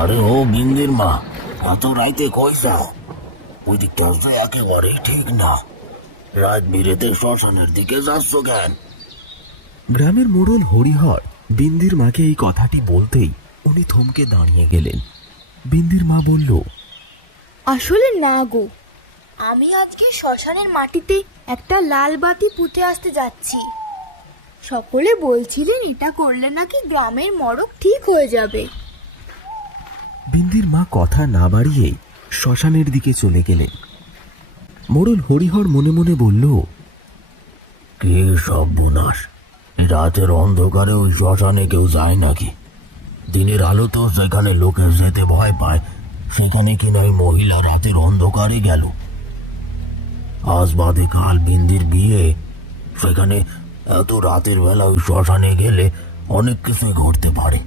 আরে ও বিন্দির মা, এত রাইতে কই যাও? ওই দিকটা তো একেবারেই ঠিক না। রাত বিরেতে শ্মশানের দিকে যাচ্ছ কেন? গ্রামের মোড়ল হরিহর বিন্দির মাকে এই কথাটি বলতেই উনি থমকে দাঁড়িয়ে গেলেন। বিন্দির মা বলল, আসলে না গো, আমি আজকে শ্মশানের মাটিতে একটা লাল বাতি পুঁতে আসতে যাচ্ছি। সকলে বলছিলেন এটা করলে নাকি গ্রামের মড়ক ঠিক হয়ে যাবে। বিন্দির মা কথা না বাড়িয়েই শ্মশানের দিকে চলে গেলেন। মোড়ল হরিহর মনে মনে বলল, কে সব বোনাস! রাতের অন্ধকারে ওই শ্মশানে কেউ যায় নাকি? দিনের আলো তো যেখানে লোকে যেতে ভয় পায়, সেখানে কিনা ওই মহিলা রাতের অন্ধকারে গেল। আজ বাদে কাল বিন্দির বিয়ে, সেখানে এত রাতের বেলা ওই শ্মশানে গেলে অনেক কিছুই ঘটতে পারে,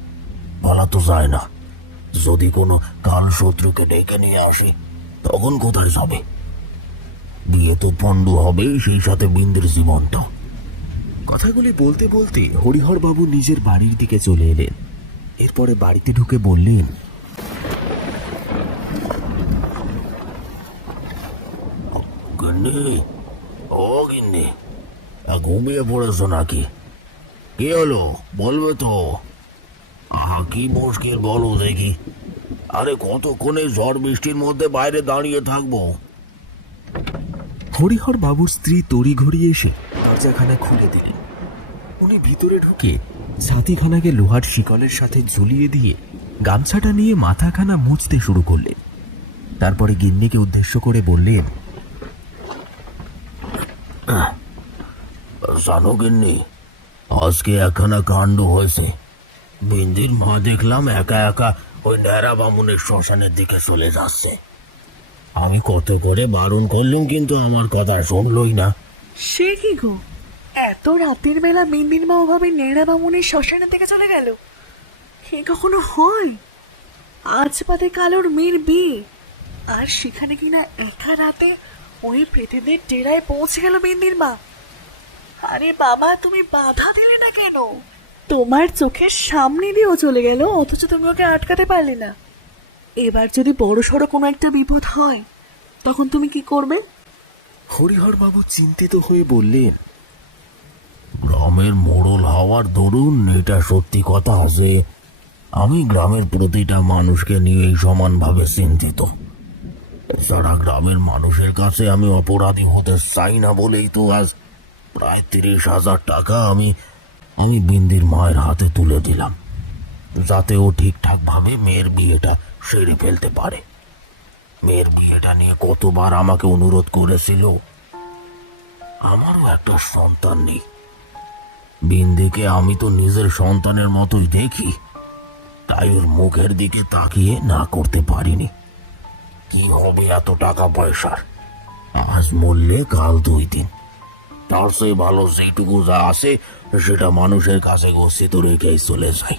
বলা তো যায় না। যদি কোনো কাল শত্রুকে ডেকে নিয়ে আসে, তখন কোথায় যাবে? বিয়ে তো পণ্ডু হবেই, সেই সাথে বিন্দির জীবনটা। কথাগুলি বলতে বলতে হরিহর বাবু নিজের বাড়ির দিকে চলে এলেন। এরপরে বাড়িতে ঢুকে বললেন, গিন্নি, ও গিন্নি, ঘুমিয়ে পড়েছ নাকি? কি হলো বলবে তো? আহা, কি মুশকিল বলো দেখি। আরে কতক্ষণে ঝড় বৃষ্টির মধ্যে বাইরে দাঁড়িয়ে থাকবো? হরিহর বাবুর স্ত্রী তড়িঘড়ি এসে দরজাখানা খুলে দিলেন। উনি ভিতরে ঢুকে ছাতিখানাকে লোহার শিকলের সাথে ঝুলিয়ে দিয়ে গামছাটা নিয়ে মাথাখানা মুছতে শুরু করলেন। তারপরে গিন্নিকে উদ্দেশ্য করে বললেন, জানো গিন্নি, আজকে একখানা কাণ্ড হয়েছে। বিন্দির মা দেখলাম একা একা ওই ন্যাড়া বামুনের শ্মশানের দিকে চলে যাচ্ছে। আমি কত করে বারণ করলুম, কিন্তু আমার কথা শুনলই না। সে কি গো, এত রাতের বেলা বিন্দির মা ওভাবে নেড়া বামুনের শ্মশানের দিকে চলে গেল? এ কখনো হয়? আজ বাদে কালোর মেয়ের বিয়ে, আর সেখানে কিনা একা রাতে ওই প্রেতেদের ডেরায় পৌঁছে গেল বিন্দির মা। আরে বাবা, তুমি বাধা দিলে না কেন? তোমার চোখের সামনে দিয়েও চলে গেল, অথচ তুমি ওকে আটকাতে পারলে না। এবার যদি বড় সড়ো কোনো একটা বিপদ হয়, তখন তুমি কি করবে? হরিহর বাবু চিন্তিত হয়ে বললেন, গ্রামের মোড়ল হওয়ার দরুন এটা সত্যি কথা যে আমি গ্রামের প্রতিটা মানুষকে নিয়েই সমানভাবে চিন্তিত। এছাড়া গ্রামের মানুষের কাছে আমি অপরাধী হতে চাই না বলেই তো আজ প্রায় 30,000 টাকা আমি বিন্দির মায়ের হাতে তুলে দিলাম, যাতে ও ঠিকঠাকভাবে মেয়ের বিয়েটা সেরে ফেলতে পারে। মেয়ের বিয়েটা নিয়ে কতবার আমাকে অনুরোধ করেছিল। আমারও একটা সন্তান নেই। বিন্দিকে আমি তো নিজের সন্তানের মতোই দেখি, তাই ওর মুখের দিকে তাকিয়ে না করতে পারিনি। কি হবে এত টাকা পয়সার? আজ মরলে কাল 2 দিন। তার চেয়ে ভালো যেটুকু যা আছে সেটা মানুষের কাছে গচ্ছিত রেখেই চলে যায়।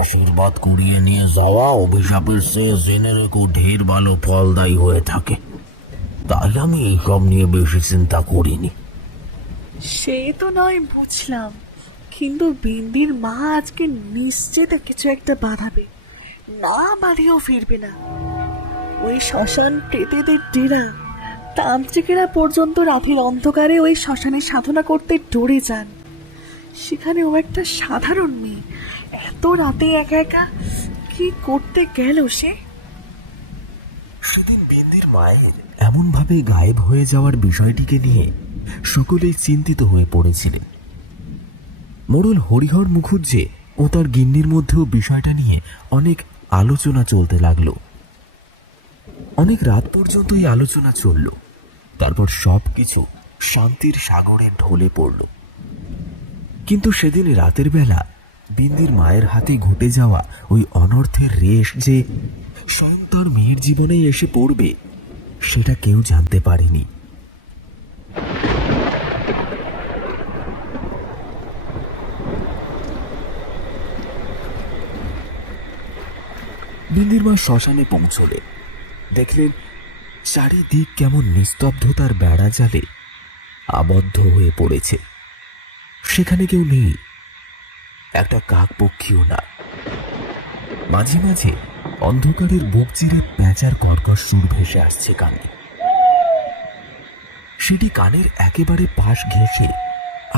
আশীর্বাদ কুড়িয়ে নিয়ে যাওয়া অভিশাপের চেয়ে জেনে রেখো ঢের ভালো ফলদায়ী হয়ে থাকে। তাই আমি এইসব নিয়ে বেশি চিন্তা করিনি। সে তো নয় বুঝলাম, কিন্তু বিন্দির মা আজকে নিশ্চিত কিছু একটা বাঁধাবে, না বাঁধিয়েও ফিরবে না। ওই শ্মশান প্রেতেদের ডেরা, তান্ত্রিকেরা পর্যন্ত রাতের অন্ধকারে ওই শ্মশানে সাধনা করতে ডরে যান। সেখানে ও একটা সাধারণ মেয়ে, এত রাতে একা একা কি করতে গেল সে? সেদিন বিন্দির মায়ের এমনভাবে গায়েব হয়ে যাওয়ার বিষয়টিকে নিয়ে সকলেই চিন্তিত হয়ে পড়েছিলেন। মোড়ল হরিহর মুখুজ্জে ও তার গিন্নির মধ্যেও বিষয়টা নিয়ে অনেক আলোচনা চলতে লাগলো। অনেক রাত পর্যন্ত এই আলোচনা চলল। তারপর সবকিছু শান্তির সাগরে ঢলে পড়ল। কিন্তু সেদিন রাতের বেলা বিন্দির মায়ের হাতে ঘটে যাওয়া ওই অনর্থের রেশ যে স্বয়ং তার মেয়ের জীবনেই এসে পড়বে, সেটা কেউ জানতে পারেনি। বিন্দির মা শ্মশানে পৌঁছলে দেখলেন চারিদিক কেমন নিস্তব্ধতার বেড়া জালে আবদ্ধ হয়ে পড়েছে। সেখানে কেউ নেই, একটা কাক পক্ষীও না। মাঝে মাঝে অন্ধকারের বুক চিরে প্যাঁচার কর্কশ সুর ভেসে আসছে কানে। সেটি কানের একেবারে পাশ ঘেঁষে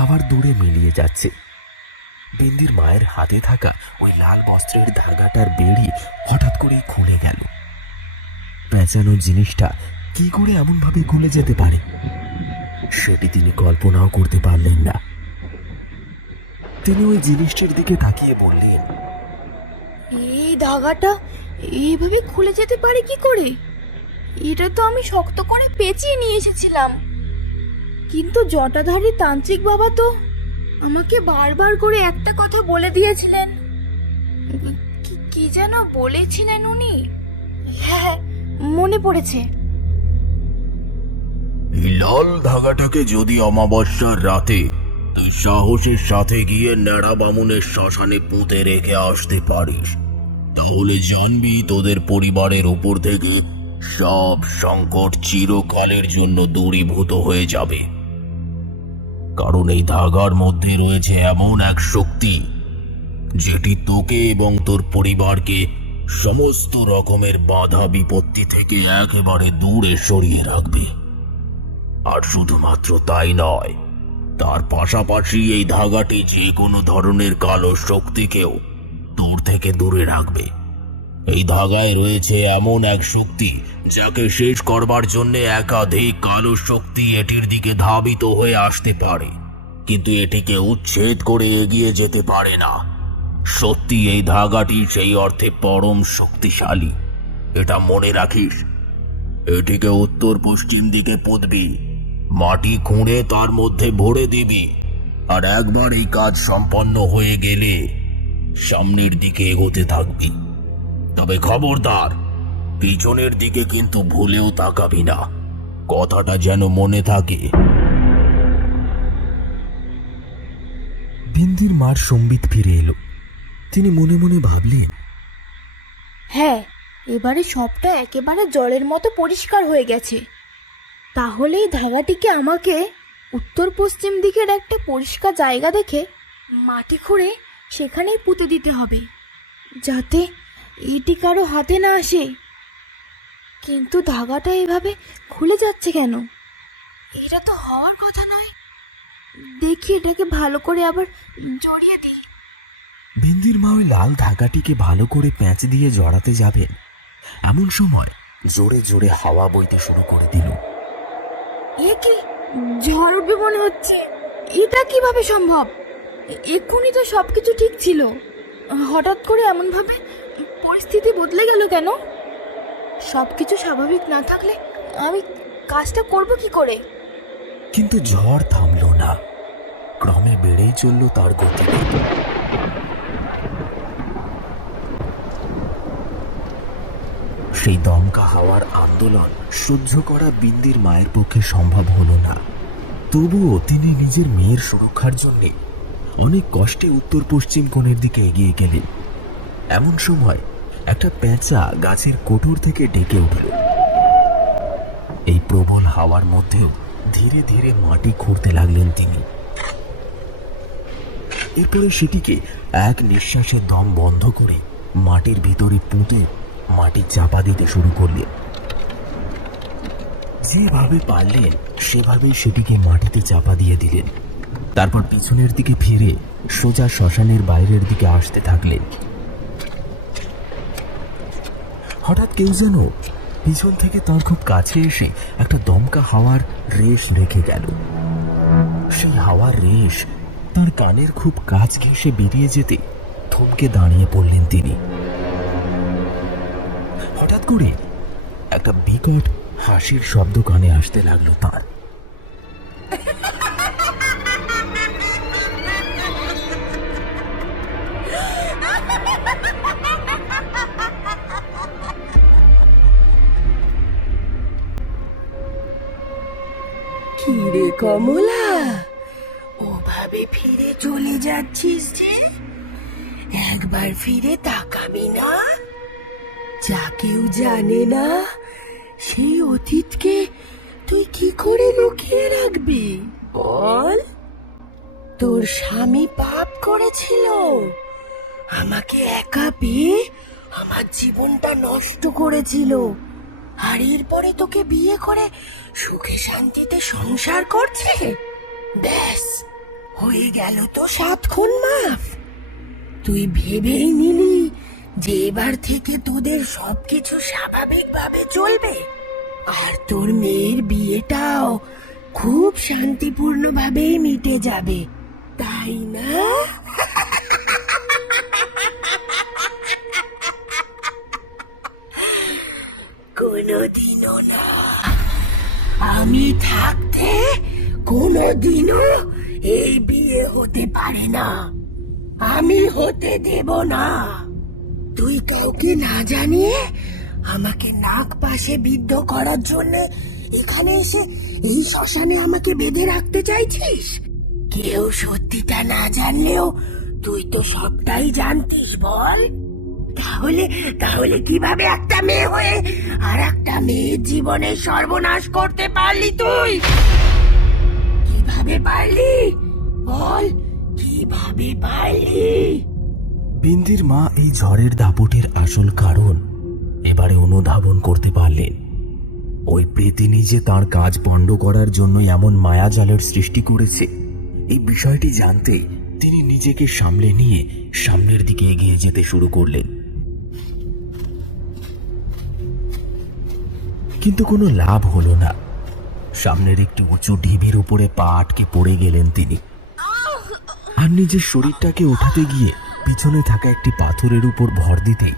আবার দূরে মিলিয়ে যাচ্ছে। বিন্দির মায়ের হাতে থাকা ওই লাল বস্ত্রের ধাগাটার বেড়ি হঠাৎ করেই খুলে গেল। পেঁচানো জিনিসটা কি করে এমনভাবে খুলে যেতে পারে সেটি তিনি কল্পনাও করতে পারলেন না। তিনি ওই জিনিসটির দিকে তাকিয়ে বললেন, এই ধাগাটা এইভাবে খুলে যেতে পারে কি করে? এটা তো আমি শক্ত করে পেঁচিয়ে নিয়ে এসেছিলাম। কিন্তু জটাধারী তান্ত্রিক বাবা তো আমাকে বারবার করে একটা কথা বলে দিয়েছিলেন। কি যেন বলেছিলেন উনি? হ্যাঁ, মনে পড়েছে। এই লাল ধাগাটাকে যদি অমাবস্যার রাতে তুই সাহসের সাথে গিয়ে ন্যাড়া বামুনের শ্মশানে পুঁতে রেখে আসতে পারিস, তাহলে জানবি তোদের পরিবারের উপর থেকে সব সংকট চিরকালের জন্য দূরীভূত হয়ে যাবে। কারণ এই ধাগার মধ্যে রয়েছে এমন এক শক্তি যেটি তোকে এবং তোর পরিবারকে সমস্ত রকমের বাধা বিপত্তি থেকে একেবারে দূরে সরিয়ে রাখবে। আর শুধুমাত্র তাই নয়, তার পাশাপাশি এই ধাগাটি যে কোনো ধরনের কালো শক্তিকেও দূর থেকে দূরে রাখবে। এই ধাগায় রয়েছে এমন এক শক্তি যাকে শেষ করবার জন্য একাধিক কালো শক্তি এটির দিকে ধাবিত হয়ে আসতে পারে, কিন্তু এটিকে উচ্ছেদ করে এগিয়ে যেতে পারে না। সত্যি এই ধাগাটি সেই অর্থে পরম শক্তিশালী, এটা মনে রাখিস। এটিকে উত্তর পশ্চিম দিকে পুঁতবি, মাটি খুঁড়ে তার মধ্যে ভরে দিবি, আর একবার এই কাজ সম্পন্ন হয়ে গেলে সামনের দিকে এগোতে থাকবি। তবে খবরদার, পিছনের দিকে কিন্তু ভুলেও তাকাবি না, কথাটা যেন মনে থাকে। বিন্দির মার সম্বিত ফিরে এলো। তিনি মনে মনে ভাবলেন, হ্যাঁ, এবারে সবটা একেবারে জলের মতো পরিষ্কার হয়ে গেছে। তাহলে এই ধাগাটিকে আমাকে উত্তর পশ্চিম দিকের একটা পরিষ্কার জায়গা দেখে মাটি খুঁড়ে সেখানেই পুঁতে দিতে হবে, যাতে এটি কারো হাতে না আসে। কিন্তু ধাগাটা এভাবে খুলে যাচ্ছে কেন? এটা তো হওয়ার কথা নয়। দেখি এটাকে ভালো করে আবার জড়িয়ে দিই। বিন্দির মা ওই লাল ধাগাটিকে ভালো করে প্যাঁচ দিয়ে জড়াতে যাবেন, এমন সময় জোরে জোরে হাওয়া বইতে শুরু করে দিল। এ কি, ঝড় উঠবে মনে হচ্ছে। এটা কিভাবে সম্ভব? এক্ষুনি তো সবকিছু ঠিক ছিল, হঠাৎ করে এমন ভাবে পরিস্থিতি বদলে গেল কেন? সবকিছু স্বাভাবিক না থাকলে আমি কাজটা করব কি করে? কিন্তু ঝড় থামল না, ক্রমে বেড়েই চলল তার গতি। সেই দমকা হাওয়ার আন্দোলন সহ্য করা বিন্দির মায়ের পক্ষে সম্ভব হলো না। তবুও তিনি নিজের মেয়ের সুরক্ষার জন্য অনেক কষ্টে উত্তর পশ্চিম কোণের দিকে এগিয়ে গেলেন। এমন সময় একটা পেঁচা গাছের কোটর থেকে ডেকে উঠল। এই প্রবল হাওয়ার মধ্যেও ধীরে ধীরে মাটি খুঁড়তে লাগলেন তিনি। এরপরে সেটিকে এক নিঃশ্বাসে দম বন্ধ করে মাটির ভিতরে পুঁতে মাটি চাপা দিতে শুরু করলেন। যেভাবে পারলেন সেভাবেই সেটিকে মাটিতে চাপা দিয়ে দিলেন। তারপর পিছনের দিকে ফিরে সোজা শ্মশানের বাইরের দিকে আসতে থাকলেন। হঠাৎ কেউ যেন পিছন থেকে তার খুব কাছে এসে একটা দমকা হাওয়ার রেশ রেখে গেল। সেই হাওয়ার রেশ তার কানের খুব কাছ ঘেঁষে বেরিয়ে যেতে থমকে দাঁড়িয়ে পড়লেন তিনি। হঠাৎ করে একটা বিকট হাসির শব্দ কানে আসতে লাগলো তার। কিরে কমলা, ওভাবে ফিরে চলে যাচ্ছিস যে? একবার ফিরে তাকাবি না? যা কেউ জানে না সেই অতীতকে তুই কি করে লুকিয়ে রাখবি বল? তোর স্বামী পাপ করেছিল, আমাকে একা পেয়ে আমার জীবনটা নষ্ট করেছিল, আর এরপরে তোকে বিয়ে করে সুখে শান্তিতে সংসার করছে। ব্যাস, হয়ে গেল তো 7 খুন মাফ। তুই ভেবেই নিলি যে এবার থেকে তোদের সবকিছু স্বাভাবিকভাবে চলবে, আর তোর মেয়ের বিয়েটাও খুব শান্তিপূর্ণভাবেই মিটে যাবে, তাই না? কোনোদিনও না। আমি থাকতে কোনোদিনও এই বিয়ে হতে পারে না। আমি হতে দেব না। তুই কাউকে না জানিয়ে আমাকে নাক পাশে বিদ্ধ করার জন্য এখানে এসে এই শ্মশানে আমাকে বেঁধে রাখতে চাইছিস? কেউ সত্যিটা না জানলেও তুই তো সবটাই জানতিস, বল? তাহলে তাহলে কিভাবে একটা মেয়ে হয়ে আর একটা মেয়ের জীবনের সর্বনাশ করতে পারলি তুই? কিভাবে পারলি বল, কিভাবে পারলি? বিন্দির মা এই ঝড়ের দাপটের আসল কারণ এবারে অনুধাবন করতে পারলেন। ওই প্রেতিনী যে তার কাজ পণ্ড করার জন্য এমন মায়াজালের সৃষ্টি করেছে, এই বিষয়টি জানতে তিনি নিজেকে সামলে নিয়ে সামনের দিকে এগিয়ে যেতে শুরু করলেন। কিন্তু কোনো লাভ হলো না। সামনের একটি উঁচু ঢিবির উপরে পা আটকে পড়ে গেলেন তিনি, আর নিজের শরীরটাকে ওঠাতে গিয়ে পিছনে থাকা একটি পাথরের উপর ভর দিতেই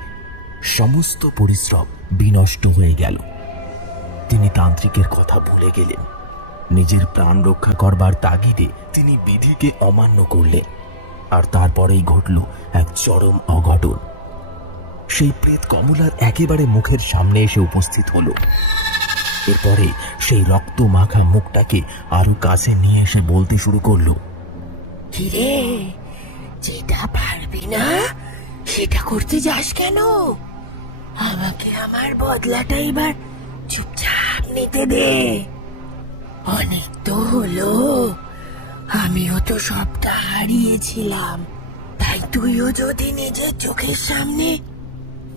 সমস্ত পরিশ্রম বিনষ্ট হয়ে গেল। তিনি তান্ত্রিকের কথা ভুলে গেলেন। নিজের প্রাণ রক্ষা করবার তাগিদে তিনি বিধিকে অমান্য করলেন, আর তারপরেই ঘটল এক চরম অঘটন। সেই প্রেত কমলার একেবারে মুখের সামনে এসে উপস্থিত হলো। এরপরে সেই রক্ত মাখা মুখটাকে আরো কাছে নিয়ে এসে বলতে শুরু করলো, কিরে, যেটা পারবি না সেটা করতে যাস কেন? আমাকে আমার বদলাটা এবার চুপচাপ নিতে দে। অনেক তো হলো, আমিও তো সবটা হারিয়েছিলাম। তাই তুইও যদি নিজের চোখের সামনে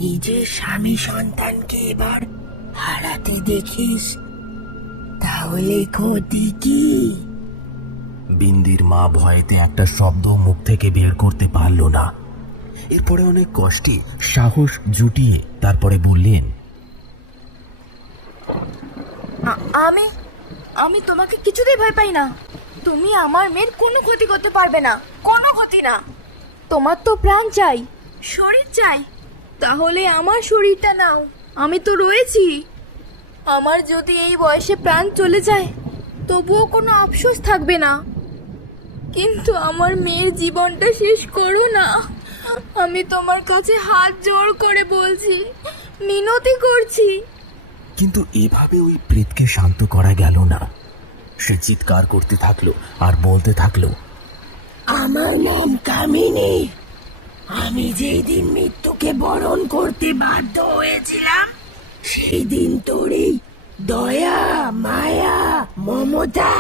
নিজের স্বামী সন্তানকে এবার হারাতে দেখিস, তাহলে ক্ষতি কি? বিন্দির মা ভয়েতে একটা শব্দ মুখ থেকে বের করতে পারল না। এরপরে অনেক কষ্টে সাহস জুটিয়ে তারপরে বললেন, আমি আমি তোমাকে কিছুতেই ভয় পাই না। তুমি আমার মেয়ের কোনো ক্ষতি করতে পারবে না, কোনো ক্ষতি না। তোমার তো প্রাণ চাই, শরীর চাই, তাহলে আমার শরীরটা নাও, আমি তো রয়েছি। আমার যদি এই বয়সে প্রাণ চলে যায় তবুও কোনো আফসোস থাকবে না, কিন্তু আমার মেয়ের জীবনটা শেষ করো না। আমি তোমার কাছে হাত জোড় করে বলছি, মিনতি করছি। কিন্তু এভাবে ওই প্রেতকে শান্ত করা গেল না। সে চিৎকার করতে থাকলো আর বলতে থাকলো, আমার নাম কামিনী। আমি যেই দিন মৃত্যুকে বরণ করতে বাধ্য হয়েছিলাম, সেই দিন তোর এই দয়া, মায়া, মমতা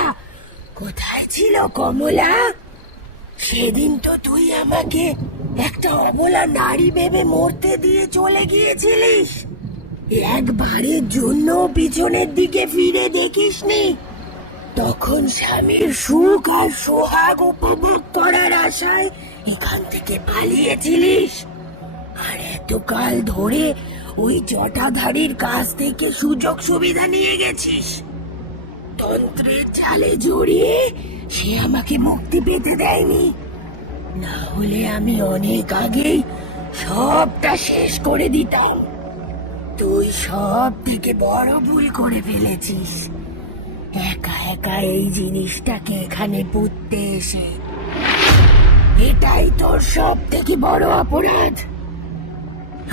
কোথায় ছিল কমলা? সেদিন তো তুই আমাকে একটা অবলা নারী ভেবে মরতে দিয়ে চলে গিয়েছিলিস। একবারের জন্য পিছনের দিকে ফিরে দেখিসনি। তখন স্বামীর সুখ আর সোহাগ উপভোগ করার আশায় এখান থেকে পালিয়েছিলিস, আর এতকাল ধরে ওই জটাধারীর কাছ থেকে সুযোগ সুবিধা নিয়ে গেছিস। তন্ত্রের জালে জড়িয়ে সে আমাকে মুক্তি পেতে দেয়নি, না হলে আমি অনেক আগেই সবটা শেষ করে দিতাম। তুই সব থেকে বড় ভুল করে ফেলেছিস, একা একা এই জিনিসটাকে এখানে পুঁততে এসে। এটাই তোর সব থেকে বড় অপরাধ।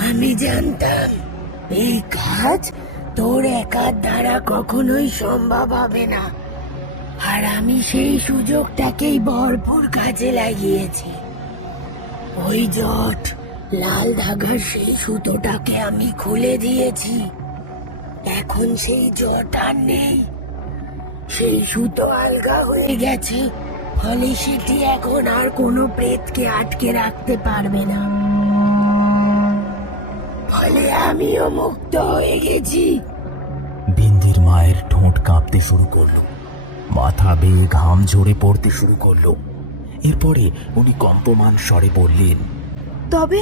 আমি জানতাম এই কাজ তোর একার দ্বারা কখনোই সম্ভব হবে না, আর আমি সেই সুযোগটাকেই ভরপুর কাজে লাগিয়েছি। ওই জট লাল ধাগার সেই সুতোটাকে আমি খুলে দিয়েছি। এখন সেই জট আর নেই, সেই সুতো আলগা হয়ে গেছে, ফলে সেটি এখন আর কোনো প্রেতকে আটকে রাখতে পারবে না। ফলে আমিও মুক্ত হয়ে গেছি। বিন্দির মায়ের ঠোঁট কাঁপতে শুরু করলো, মাথা বেয়ে ঘাম ঝরে পড়তে শুরু করলো। এরপরে উনি কম্পমান স্বরে বললেন, তবে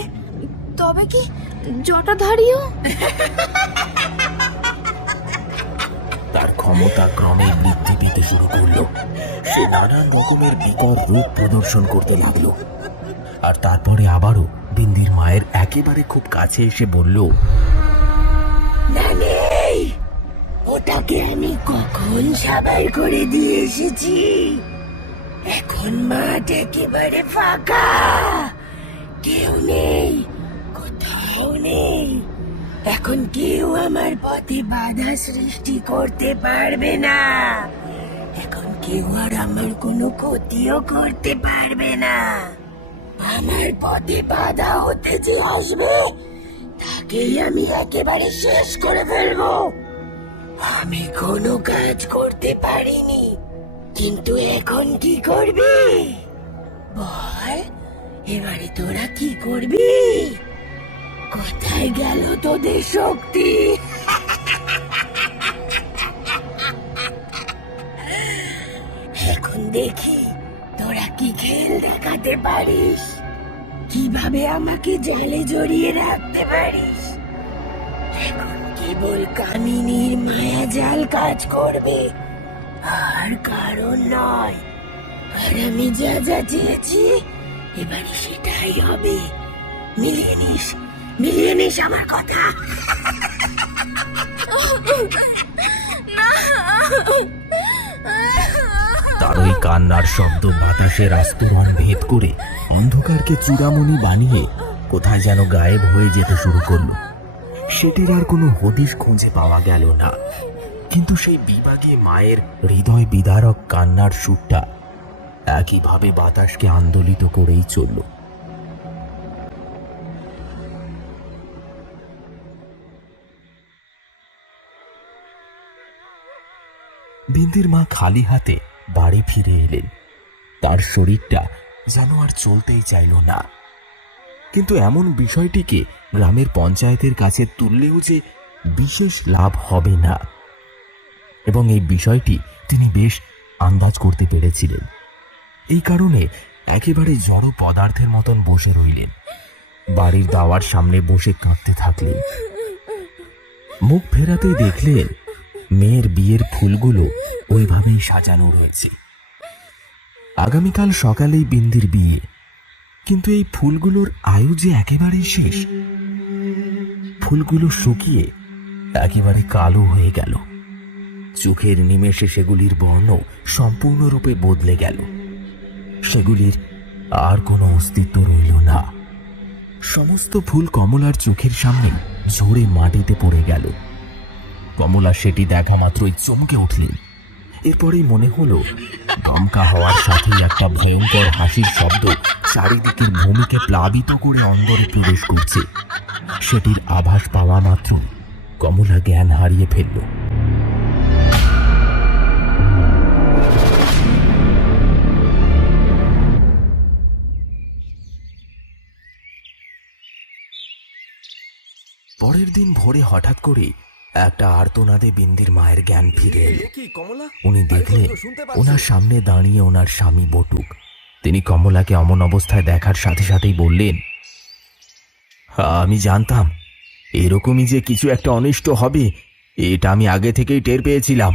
তবে কি জটাধারীও? তার ক্ষমতা ক্রমে বৃদ্ধি পেতে শুরু করলো। সে নানান রকমের বিকট রূপ প্রদর্শন করতে লাগলো। আর তারপরে আবারও বিন্দির মায়ের একেবারে খুব কাছে এসে বলল, না নেই, ওটাকে আমি কখন সাবাই করে দিয়ে এসেছি। এখন মাঠ একেবারে ফাঁকা, কেউ নেই, কোথাও নেই। এখন কেউ আমার পথে বাধা সৃষ্টি করতে পারবে না। এখন কেউ আর আমার কোনো ক্ষতিও করতে পারবে না। আমার পথে বাধা হতে যে আসবে তাকেই আমি একেবারে শেষ করে ফেলবো। আমি কোনো কাজ করতে পারিনি, কিন্তু এখন কি করবি বল? এবারে তোরা কি করবি? কোথায় গেল তোদের শক্তি? এখন দেখি তোরা কি খেল দেখাতে পারিস, কিভাবে আমাকে জালে জড়িয়ে রাখতে পারিস। এখন কেবল কামিনীর মায়া জাল কাজ করবে, আর কারণ নয়। আর আমি যা যা চেয়েছি এবারে সেটাই হবে। মিলিয়ে নিস আমার কথা। তার ওই কান্নার শব্দ বাতাসের আস্তরণ ভেদ করে অন্ধকারকে চূড়ামণি বানিয়ে কোথায় যেন গায়েব হয়ে যেতে শুরু করলো। সেটির আর কোনো হদিশ খুঁজে পাওয়া গেল না। কিন্তু সেই বিভাগে মায়ের হৃদয় বিদারক কান্নার সুরটা একইভাবে বাতাসকে আন্দোলিত করেই চলল। বিন্দির মা খালি হাতে বাড়ি ফিরে এলেন। তার শরীরটা যেন আর চলতেই চাইল না। কিন্তু এমন বিষয়টিকে গ্রামের পঞ্চায়েতের কাছে তুললেও যে বিশেষ লাভ হবে না, এবং এই বিষয়টি তিনি বেশ আন্দাজ করতে পেরেছিলেন। এই কারণে একেবারে জড় পদার্থের মতন বসে রইলেন। বাড়ির দাওয়ার সামনে বসে কাঁদতে থাকলেন। মুখ ফেরাতেই দেখলেন মেয়ের বিয়ের ফুলগুলো ওইভাবেই সাজানো রয়েছে। আগামীকাল সকালেই বিন্দির বিয়ে, কিন্তু এই ফুলগুলোর আয়ু যে একেবারেই শেষ। ফুলগুলো শুকিয়ে একেবারে কালো হয়ে গেল। চোখের নিমেষে সেগুলির বর্ণ সম্পূর্ণরূপে বদলে গেল। সেগুলির আর কোনো অস্তিত্ব রইল না। সমস্ত ফুল কমলার চোখের সামনে ঝরে মাটিতে পড়ে গেল। কমলা সেটি দেখা মাত্রই চমকে উঠলেন। এরপরেই মনে হলো দমকা হওয়ার সাথেই একটা ভয়ঙ্কর হাসির শব্দ চারিদিকের ভূমিকে প্লাবিত করে অন্দরে প্রবেশ করছে। সেটির আভাস পাওয়া মাত্র কমলা জ্ঞান হারিয়ে ফেলল। পরের দিন ভোরে হঠাৎ করে একটা আর্তনাদে বিন্দির মায়ের জ্ঞান ফিরে এলো। উনি দেখলেন ওনার সামনে দাঁড়িয়ে ওনার স্বামী বটুক। তিনি কমলাকে অমন অবস্থায় দেখার সাথে সাথেই বললেন, আমি জানতাম এরকমই যে কিছু একটা অনিষ্ট হবে, এটা আমি আগে থেকেই টের পেয়েছিলাম।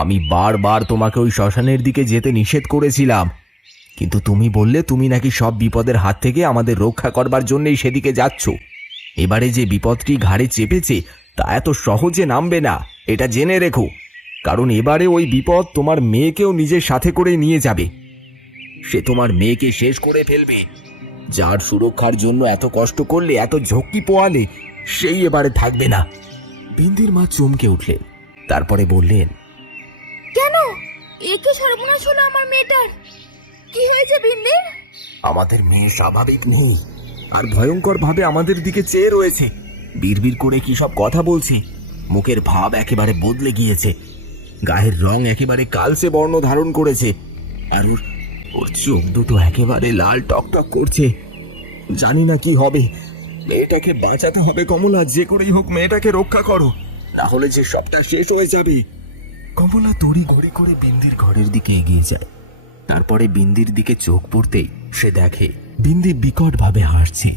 আমি বারবার তোমাকে ওই শ্মশানের দিকে যেতে নিষেধ করেছিলাম, কিন্তু তুমি বললে তুমি নাকি সব বিপদের হাত থেকে আমাদের রক্ষা করবার জন্যই সেদিকে যাচ্ছ। এবারে যে বিপদটি ঘাড়ে চেপেছে তা এত সহজে নামবে না, এটা জেনে রেখো। কারণ এবারে ওই বিপদ তোমার মেয়েকেও নিজের সাথে করে নিয়ে যাবে। সে তোমার মেয়েকে শেষ করে ফেলবে। যার সুরক্ষার জন্য এত কষ্ট করলে, এত ঝক্কি পোয়ালে, সেই এবারে থাকবে না। বিন্দির মা চমকে উঠলেন। তারপরে বললেন, কেন? একে সর্বনাশ হলো আমার মেয়েটার। কি হয়েছে বিন্দির? আমাদের মেয়ে স্বাভাবিক নেই, আর ভয়ঙ্কর ভাবে আমাদের দিকে চেয়ে রয়েছে। বিড়বিড় করে কি সব কথা বলছে। মুখের ভাব একেবারে বদলে গিয়েছে। গায়ের রং একেবারে কালচে বর্ণ ধারণ করেছে। আর ওর চোখ দুটো একেবারে লাল টকটক করছে। জানি না কি হবে, মেয়েটাকে বাঁচাতে হবে কমলা, যে করেই হোক মেয়েটাকে রক্ষা করো, না হলে যে সবটা শেষ হয়ে যাবে। কমলা তড়ি ঘড়ি করে বিন্দির ঘরের দিকে এগিয়ে যায়। তারপরে বিন্দির দিকে চোখ পড়তেই সে দেখে বিন্দি বিকট ভাবে হাসছে।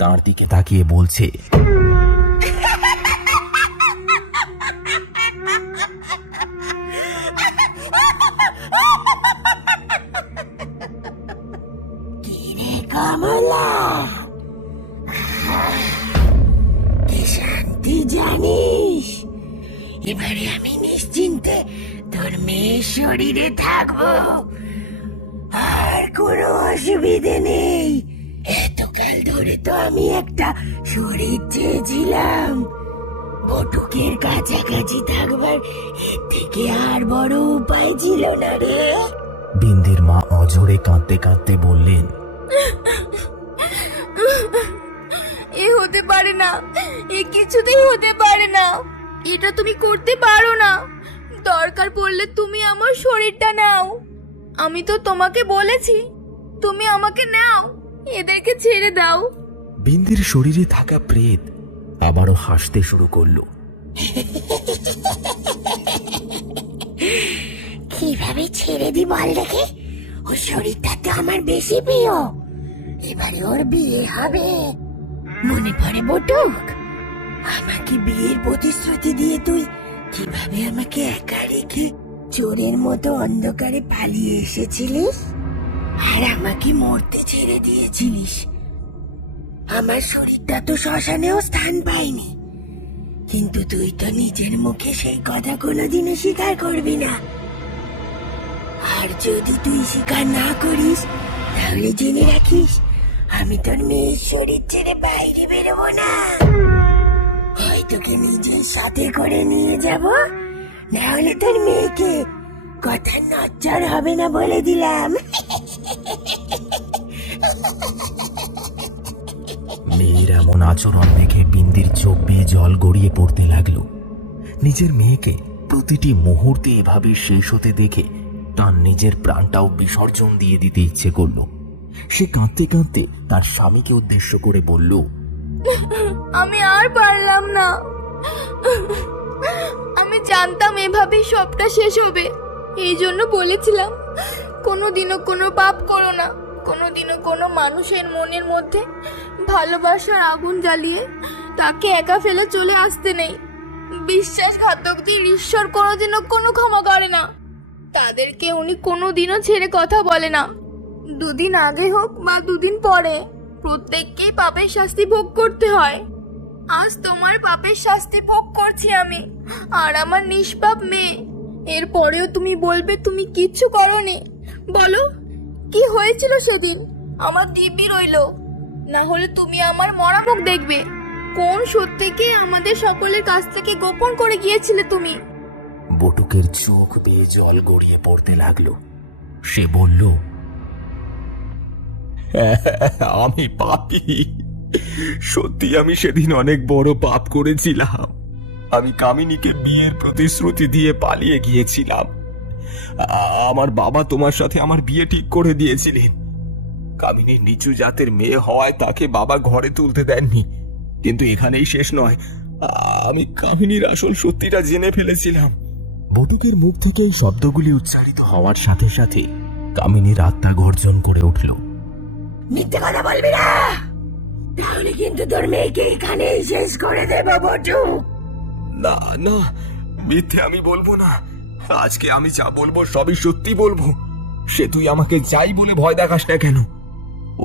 তার দিকে তাকিয়ে বলছে, কিরে কমলা, কি শান্তি জানিস? এবারে আমি নিশ্চিন্তে তোর মেয়ের শরীরে থাকবো, আর কোনো অসুবিধে নেই। এতকাল ধরে তো আমি একটা শরীর চেয়েছিলাম, বটুকের কাছাকাছি থাকবার এর থেকে আর বড় উপায় ছিল না রে। বিন্দির মা অঝরে কাঁদতে কাঁদতে বললেন, এ হতে পারে না, এ কিছুতেই হতে পারে না। এটা তুমি করতে পারো না। দরকার পড়লে তুমি আমার শরীরটা নাও। আমি তো তোমাকে বলেছি তুমি আমাকে নাও, এদেরকে ছেড়ে দাও। বিন্দির শরীরে থাকা প্রেত আবারও হাসতে শুরু করলো। কিভাবে ছেড়ে দি বল দেখে? ওর শরীরটা তো আমার বেশি প্রিয়। এবারে ওর বিয়ে হবে। মনে পড়ে বটুক, আমাকে বিয়ের প্রতিশ্রুতি দিয়ে তুই কিভাবে আমাকে একা রেখে চোরের মতো অন্ধকারে পালিয়ে এসেছিলিস, আর আমাকে মরতে ছেড়ে দিয়েছিলিস। আমার শরীরটা তো শ্মশানেও স্থান পায়নি, কিন্তু তুই তো নিজের মুখে সেই কথা কোনোদিনও স্বীকার করবি না। আর যদি তুই স্বীকার না করিস, তাহলে জেনে রাখিস আমি তোর মেয়ের শরীর ছেড়ে বাইরে বেরোবো না। হয় তোকে নিজের সাথে করে নিয়ে যাব, না হলে তোর মেয়েকে কথা নচ্চর হবে না বলে দিলাম। মেয়ের এমন আচরণ দেখে বিন্দির চোখ বেয়ে জল গড়িয়ে পড়তে লাগলো। নিজের মেয়েকে প্রতিটি মুহূর্তে এভাবে শেষ হতে দেখে তার নিজের প্রাণটাও বিসর্জন দিয়ে দিতে ইচ্ছে করল। সে কাঁদতে কাঁদতে তার স্বামীকে উদ্দেশ্য করে বলল, আমি আর পারলাম না। আমি জানতাম এভাবেই সবটা শেষ হবে, এই জন্য বলেছিলাম কোনোদিনও কোনো পাপ করো না, কোনোদিনও কোনো মানুষের মনের মধ্যে ভালোবাসার আগুন জ্বালিয়ে তাকে একা ফেলে চলে আসতে নেই। বিশ্বাসঘাতকদের ঈশ্বর কোনোদিনও কোনো ক্ষমা করে না, তাদেরকে উনি কোনোদিনও ছেড়ে কথা বলে না। দুদিন আগে হোক বা দুদিন পরে, প্রত্যেককেই পাপের শাস্তি ভোগ করতে হয়। আজ তোমার পাপের শাস্তি ভোগ করছি আমি, আর আমার নিষ্পাপ মেয়ে। এরপরেও তুমি বলবে তুমি কিচ্ছু করোনি। বলো কি হয়েছিল সেদিন? আমার দিব্যি রইল, না হলে তুমি আমার মরা মুখ দেখবে। কোন সত্যিকে আমাদের সকলের কাছ থেকে গোপন করে গিয়েছিলে তুমি? বটুকের চোখ বেয়ে জল গড়িয়ে পড়তে লাগলো। সে বলল, আমি পাপী, সত্যি আমি সেদিন অনেক বড় পাপ করেছিলাম। আমি কামিনীকে বিয়ের প্রতিশ্রুতি দিয়ে পালিয়ে গিয়েছিলাম। আমার বাবা তোমার সাথে আমার বিয়ে ঠিক করে দিয়েছিলেন। কামিনী নিচু জাতের মেয়ে হওয়ায় তাকে বাবা ঘরে তুলতে দেননি, কিন্তু এখানেই শেষ নয়, আমি কামিনীর আসল সত্যিটা জেনে ফেলেছিলাম। বটুকের মুখ থেকে এই শব্দগুলি উচ্চারিত হওয়ার সাথে সাথে কামিনীর আত্মা গর্জন করে উঠল। মিথ্যে কথা বলবি না, তাহলে কিন্তু তোর মেয়েকে এখানেই শেষ করে দেব বটু। না না, মিথ্যে আমি বলবো না। আজকে আমি যা বলবো সবই সত্যি বলবো। সে তুই আমাকে যাই বলে ভয় দেখাস না কেন।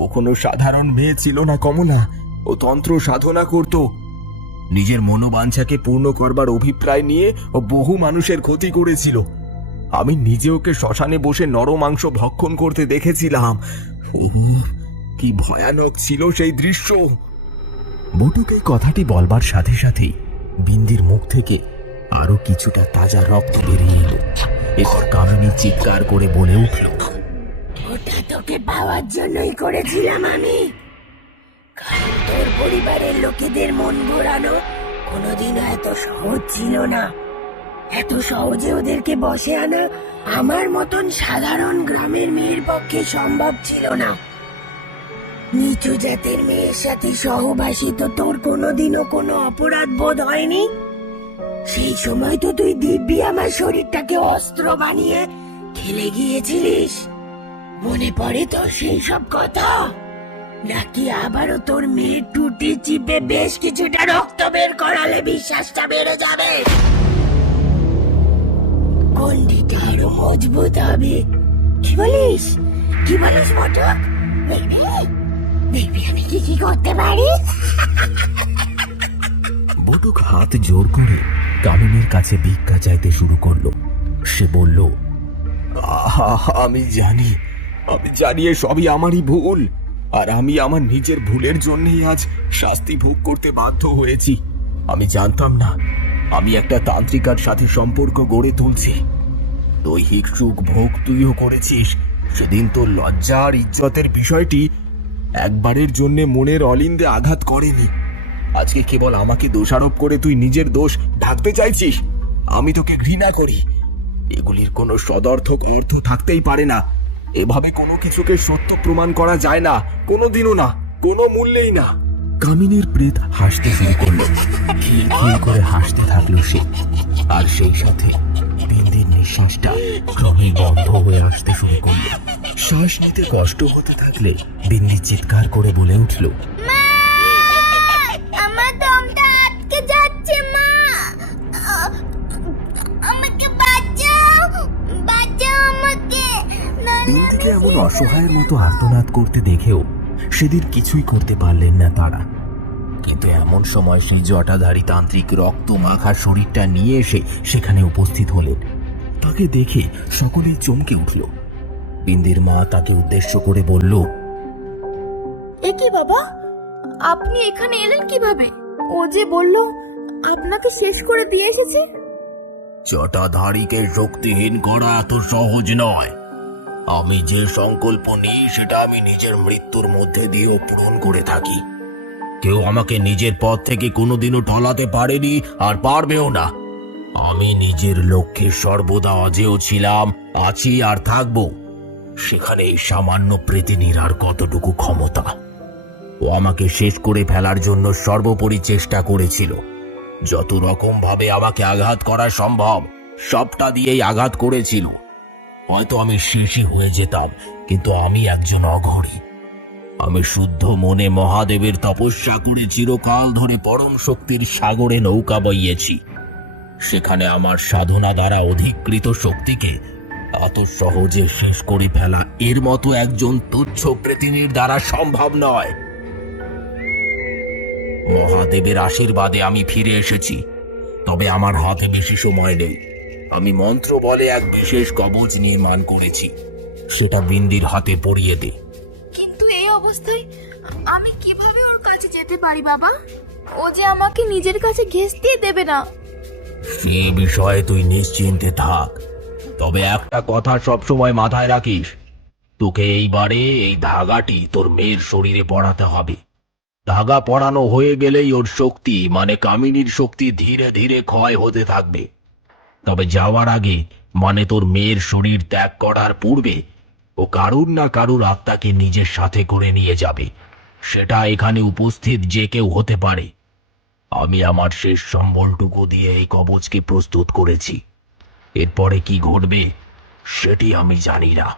ও কোনো সাধারণ মেয়ে ছিল না কমলা, ও তন্ত্র সাধনা করত। নিজের মনোবাঞ্ছাকে পূর্ণ করবার অভিপ্রায় নিয়ে ও বহু মানুষের ক্ষতি করেছিল। আমি নিজে ওকে শ্মশানে বসে নরমাংস ভক্ষণ করতে দেখেছিলাম। কি ভয়ানক ছিল সেই দৃশ্য। বটুকে কথাটি বলবার সাথে সাথেই বিন্দির মুখ থেকে আরো কিছুটা তাজা রক্ত বেরিয়ে এলো। এরপর কামিনী চিৎকার করে বলে উঠল, ওটা তোকে পাওয়ার জন্যই করেছিলাম আমি। কারণ তোর পরিবারের লোকেদের মন ঘোরানো কোনোদিনও এত সহজ ছিল না। এত সহজে ওদেরকে বশে আনা আমার মতন সাধারণ গ্রামের মেয়ের পক্ষে সম্ভব ছিল না। নিচু জাতের মেয়ের সাথে সহবাসী তো তোর কোনোদিনও কোনো অপরাধ বোধ হয়নি? সেই সময় তো তুই দিব্যি আমার শরীরটাকে অস্ত্র বানিয়ে খেলে গিয়েছিলিস। মনে পড়ে তোর সেই সব কথা? নাকি আবারও তোর মেয়ের টুটি চিপে বেশ কিছুটা রক্ত বের করালে বিশ্বাসটা বেড়ে যাবে? গন্ডিটা আরো মজবুত হবে। কি বলিস? কি বলিস মটক? দেখবি আমি কি কি করতে পারি? বটুক হাত জোর করে কামিনীর কাছে ভিক্ষা চাইতে শুরু করলো। সে বলল, আমি জানি এ সবই আমারই ভুল, আর আমি আমার নিজের ভুলের জন্যই আজ শাস্তি ভোগ করতে বাধ্য হয়েছি। আমি জানতাম না আমি একটা তান্ত্রিকার সাথে সম্পর্ক গড়ে তুলছি। দৈহিক সুখ ভোগ তুইও করেছিস। সেদিন তোর লজ্জা আর ইজ্জতের বিষয়টি একবারের জন্য মনের অলিন্দে আঘাত করেনি। আজকে কেবল আমাকে দোষারোপ করে তুই নিজের দোষ ঢাকতে চাইছিস। আমি তোকে ঘৃণা করি। এগুলির কোনো সদর্থক অর্থ থাকতেই পারে না। এভাবে কোনো কিছুকে সত্য প্রমাণ করা যায় না, কোনোদিনও না, কোনো মূল্যেই না। কামিনীর প্রেত হাসতে শুরু করলো। খিল খিল করে হাসতে থাকলো সে। আর সেই সাথে বিন্দির নিঃশ্বাসটা ক্রমে বন্ধ হয়ে আসতে শুরু করলো। শ্বাস নিতে কষ্ট হতে থাকলে বিন্দি চিৎকার করে বলে উঠল, আমার দমটা আটকে যাচ্ছে মা, আমাকে বাঁচাও, বাঁচাও আমাকে। বিন্দিকে এমন অসহায়ের মতো আর্তনাদ করতে দেখেও সেদিন কিছুই করতে পারলেন না তারা। কিন্তু এমন সময় সেই জটাধারী তান্ত্রিক রক্ত মাখা শরীরটা নিয়ে এসে সেখানে উপস্থিত হলেন। তাকে দেখে সকলেই চমকে উঠল। বিন্দির মা তাকে উদ্দেশ্য করে বলল, এ কি বাবা, আপনি এখানে এলেন কিভাবে? ও যে বলল আপনাকে শেষ করে দিয়ে এসেছে। জটাধারীকে শক্তিহীন করা এত সহজ নয়। আমি যে সংকল্প নিই সেটা আমি নিজের মৃত্যুর মধ্যে দিয়েও পূরণ করে থাকি। কেউ আমাকে নিজের পথ থেকে কোনোদিনও টলাতে পারেনি, আর পারবেও না। আমি নিজের লক্ষ্যে সর্বদা অজেয় ছিলাম, আছি আর থাকবো। সেখানে এই সামান্য প্রেতিনীর আর কতটুকু ক্ষমতা? ও আমাকে শেষ করে ফেলার জন্য সর্বোপরি চেষ্টা করেছিল। যত রকম ভাবে আমাকে আঘাত করা সম্ভব সবটা দিয়েই আঘাত করেছিল। হয়তো আমি শেষই হয়ে যেতাম, কিন্তু আমি একজন অঘরী। আমি শুদ্ধ মনে মহাদেবের তপস্যা করে চিরকাল ধরে পরম শক্তির সাগরে নৌকা বইয়েছি। সেখানে আমার সাধনা দ্বারা অধিকৃত শক্তিকে এত সহজে শেষ করে ফেলা এর মতো একজন তুচ্ছ প্রেতিনীর দ্বারা সম্ভব নয়। মহাদেবের আশীর্বাদে আমি ফিরে এসেছি, তবে আমার হাতে বেশি সময় নেই। আমি মন্ত্র বলে এক বিশেষ কবচ নির্মাণ করেছি, সেটা বিন্দির হাতে পরিয়ে দে। কিন্তু এই অবস্থায় আমি কিভাবে ওর কাছে যেতে পারি বাবা? ও যে আমাকে নিজের কাছে ঘেঁষতে দেবে না। সে বিষয়ে তুই নিশ্চিন্তে থাক, তবে একটা কথা সবসময় মাথায় রাখিস, তোকে এইবারে এই ধাগাটি তোর মেয়ের শরীরে পড়াতে হবে। ধাগা পড়ানো হয়ে গেলেই ওর শক্তি মানে কামিনীর শক্তি ধীরে ধীরে ক্ষয় হতে থাকবে। তবে যাওয়ার আগে মানে তোর মেয়ের শরীর ত্যাগ করার পূর্বে ও কারুর না কারুর আত্মাকে নিজের সাথে করে নিয়ে যাবে। সেটা এখানে উপস্থিত যে কেউ হতে পারে। আমি আমার শেষ সম্বলটুকু দিয়ে এই কবচকে প্রস্তুত করেছি। এরপরে কি ঘটবে সেটি আমি জানি না।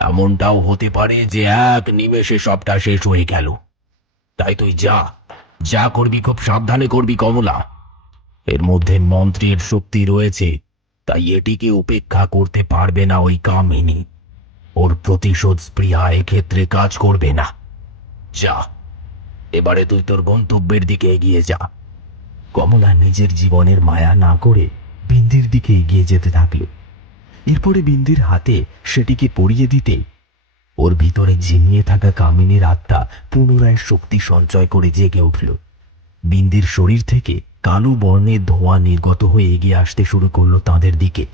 এমনটাও হতে পারে যে এক নিমেষে সবটা শেষ হয়ে গেল। তাই তুই যা করবি খুব সাবধানে করবি কমলা। এর মধ্যে মন্ত্রের শক্তি রয়েছে, তাই এটিকে উপেক্ষা করতে পারবে না ওই কামিনী। ওর প্রতিশোধ স্পৃহা এক্ষেত্রে কাজ করবে না। যা, এবারে তুই তোর গন্তব্যের দিকে এগিয়ে যা। কমলা নিজের জীবনের মায়া না করে বিন্দির দিকে এগিয়ে যেতে থাকল। এরপরে বিন্দির হাতে সেটিকে পরিয়ে দিতে ওর ভিতরে ঝিমিয়ে থাকা কামিনীর আত্মা পুনরায় শক্তি সঞ্চয় করে জেগে উঠল। বিন্দির শরীর থেকে কালো বর্ণের ধোঁয়া নির্গত হয়ে এগিয়ে আসতে শুরু করলো তাদের দিকে।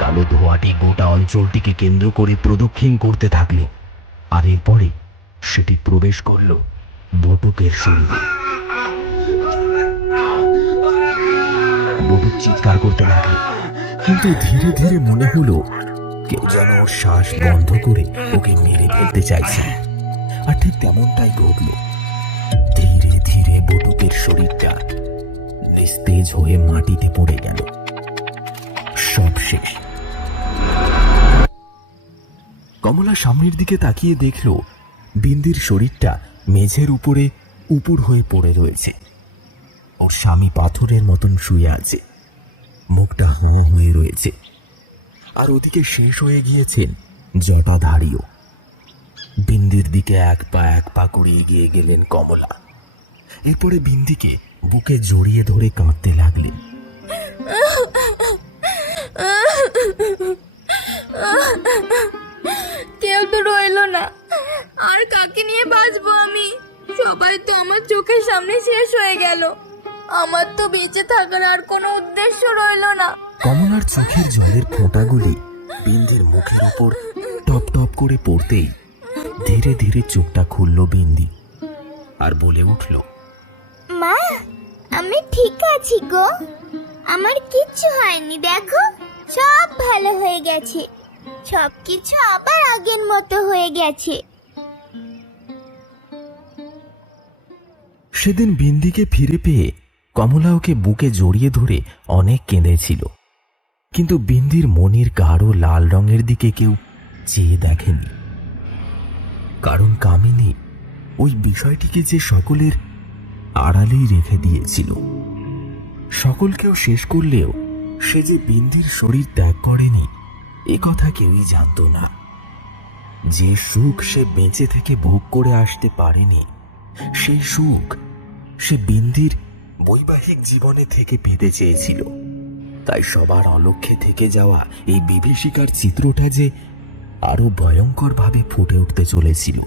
কালো ধোঁয়াটি গোটা অঞ্চলটিকে কেন্দ্র করে প্রদক্ষিণ করতে থাকলো, আর এরপরে সেটি প্রবেশ করলো বটুকের শরীরে। বটুক চিৎকার করতে লাগলো, কিন্তু ধীরে ধীরে মনে হলো কেউ যেন ওর শ্বাস বন্ধ করে ওকে মেরে ফেলতে চাইছে। আর ঠিক তেমনটাই ঘটল। ধীরে ধীরে বটুকের শরীরটা নিস্তেজ হয়ে মাটিতে পড়ে গেল। সব শেষ। কমলা সামনের দিকে তাকিয়ে দেখল বিন্দির শরীরটা মেঝের উপরে উপুর হয়ে পড়ে রয়েছে। ওর স্বামী পাথরের মতন শুয়ে আছে, মুখটা হাঁ হয়ে রয়েছে। আর ওদিকে শেষ হয়ে গিয়েছেন জটাধারীও। বিন্দির দিকে এক পা করে এগিয়ে গেলেন কমলা। এরপরে বিন্দিকে বুকে জড়িয়ে ধরে কাঁদতে লাগলেন। কেউ তো রইলো না, আর কাকে নিয়ে বাঁচবো আমি? সবাই তো আমার চোখের সামনে শেষ হয়ে গেল। আমার তো বেঁচে থাকার আর কোনো উদ্দেশ্য রইলো না। কমলার চোখের জলের ফোঁটাগুলি বিন্দির মুখের উপর টপ টপ করে পড়তেই ধীরে ধীরে চোখটা খুলল বিন্দি আর বলে উঠল, মা, আমি ঠিক আছি গো। আমার কিচ্ছু হয়নি, দেখো সব ভালো হয়ে গেছে। সব কিছু আবার আগের মতো হয়ে গেছে। সেদিন বিন্দিকে ফিরে পেয়ে কমলা ওকে বুকে জড়িয়ে ধরে অনেক কেঁদেছিল। কিন্তু বিন্দির মনির গাঢ় লাল রঙের দিকে কেউ চেয়ে দেখেনি। কারণ কামিনী ওই বিষয়টিকে যে সকলের আড়ালেই রেখে দিয়েছিল। সকলকেও শেষ করলেও সে যে বিন্দির শরীর ত্যাগ করেনি এ কথা কেউই জানত না। যে সুখ সে বেঁচে থেকে ভোগ করে আসতে পারেনি, সেই সুখ সে বিন্দির বৈবাহিক জীবনে থেকে পেতে চেয়েছিল। তাই সবার অলক্ষ্যে থেকে যাওয়া এই বিভীষিকার চিত্রটা যে আরো ভয়ঙ্করভাবে ফুটে উঠতে চলেছিল।